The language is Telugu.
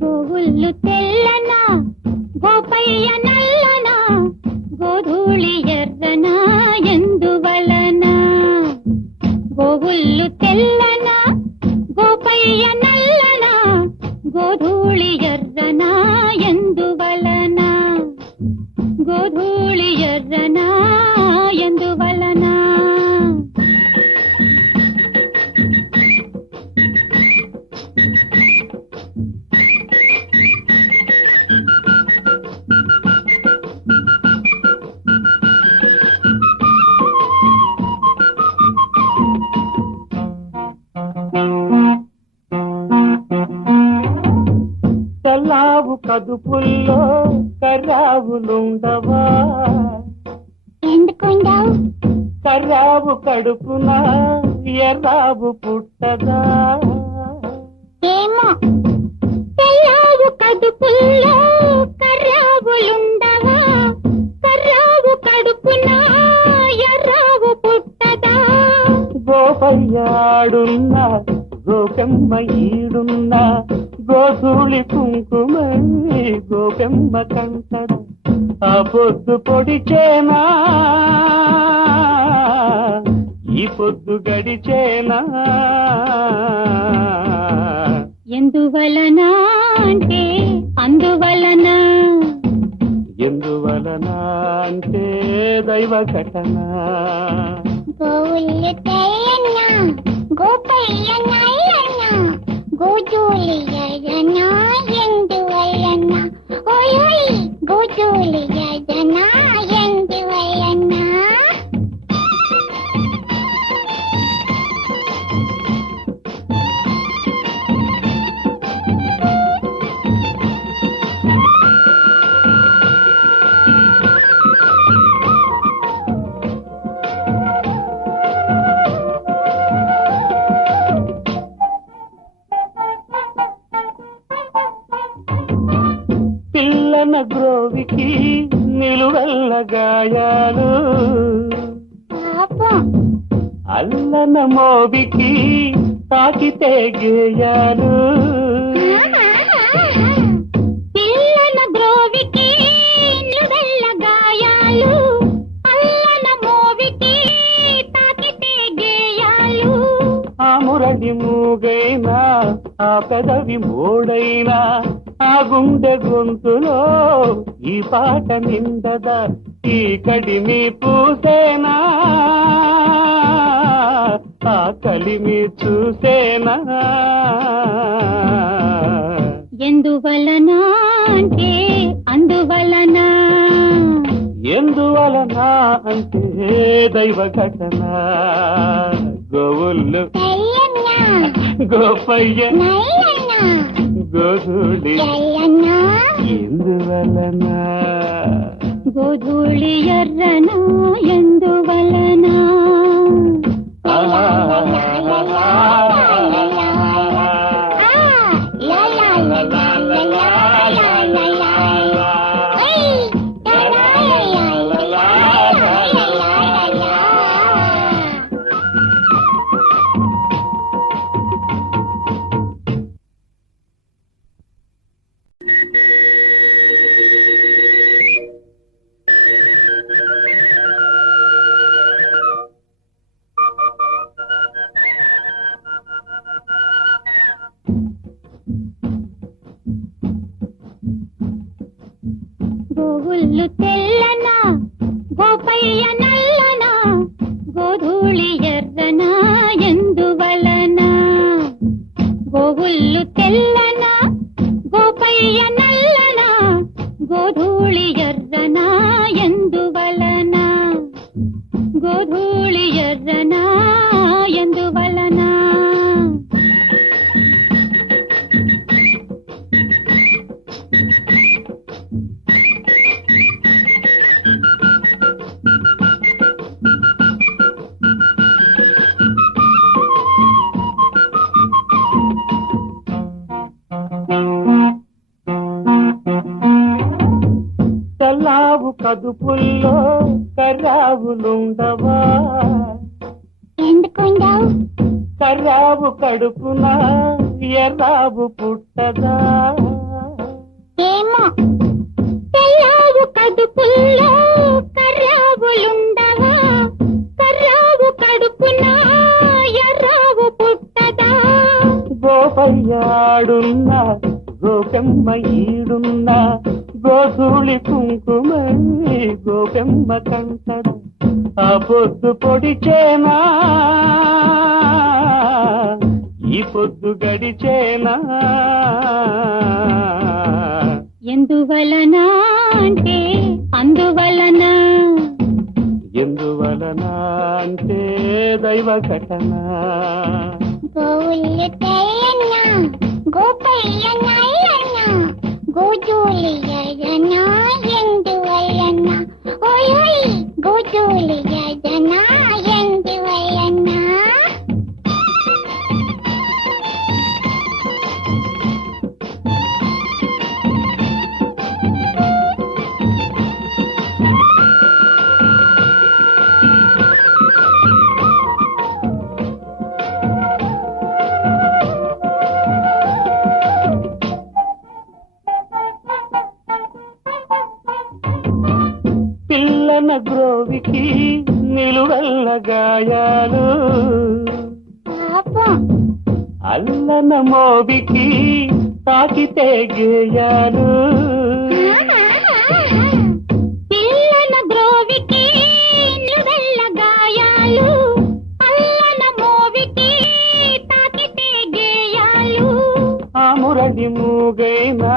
గోవుళ్ళు తెల్లనా గోపయ్య నల్లనా గోధూళి ఎర్రనా ఎందువలన? గోవుళ్ళు తెల్లనా గోపయ్య నల్లనా గోధూళి ఎర్రనా ఎందువలన? గోధూళి ఎర్రనా ఎందువలన? తెల్లావు కదుపుల్లో కర్రావులుండవా? ఎందుకుండవు? కర్రావు కడుపున ఎర్రావు పుట్టదా? ఏమో తెల్లావు కడుపుల్లో కర్రావులుండవా? కర్రావు కడుపున ఎర్రావు పుట్టదా? గోపయ్యాడున్నా గోపెమ్మ ఈడున్నా గోధూళి కుంకుమై గోపెమ్మ కంటడ ఆ పొద్దు పొడిచేనా ఈ పొద్దు గడిచేనా? ఎందువలన అంటే అందువలన. ఎందువలన అంటే దైవ ఘటన. గోవుళ్ళు తెల్లన్నా గోపయ్య నల్లన్నా గోధూళి ఎర్రనా ఎందువలన? ఓయ్ గోధూళి ఎర్రనా ఎందువలన? పిల్లన గ్రోవికి నిలువెల్ల గాయాలు, పాపం అల్లన మోవికి తాకితే గేయాలు. పిల్లన గ్రోవికి నిలువెల్ల గాయాలు, అల్లన మోవికి తాకితే గేయాలు. ఆ మురడి మూగైనా ఆ పెదవి మోడైనా ఆ గుండె గొంతులో ఈ పాట నిందదా? ఈ కడిమి పూసేనా ఆ కలిమి చూసేనా? ఎందువలన అంటే అందువలన. ఎందువలన అంటే దైవ ఘటన. గోవుళ్ళు తెల్లన్నా గోపయ్య నల్లన్నా గోధూళి ఎర్రనా ఎందువలన? గోధూళి ఎర్రనా ఎందువలన? గోవుళ్ళు తెల్లనా గోపయ్య నల్లనా గోధూళి ఎర్రనా ఎందువలన? గోవుళ్ళు తెల్లనా గోపయ్య నల్లనా గోధూళి ఎర్రనా ఎందువలన? గోధూళి ఎర్రనా ఎందువలన? కదుపుల్లో కర్రావులుండవా ఎందుకుండవు కర్రావు కడుపున ఎర్రావు పుట్టదా ఏమో తెల్లావు కడుపుల్లో కర్రావులుండవా కర్రావు కడుపున ఎర్రావు పుట్టదా గోపయ్యాడున్నా గోపెమ్మ ఈడున్నా గోధూళి కుంకుమై గోపెమ్మ కంటడ ఆ పొద్దు పొడిచేనా ఈ పొద్దు గడిచేనా ఎందువలన అంటే అందువలన ఎందువలన అంటే దైవ ఘటన గోవులు తెల్లన్న గోపయ్య నల్లన్న గోధూళి ఎర్రన ఎందువలన ఓయ్ గోధూళి ఎర్రన ఎందువలన పిల్లన గ్రోవికి నిలువెల్ల గాయాలు పాపం అల్లన మోవికి తాకితే గేయాలు పిల్లన గ్రోవికి నిలువెల్ల గాయాలు అల్లన మోవికి తాకితే గేయాలు ఆ మురళి మూగైనా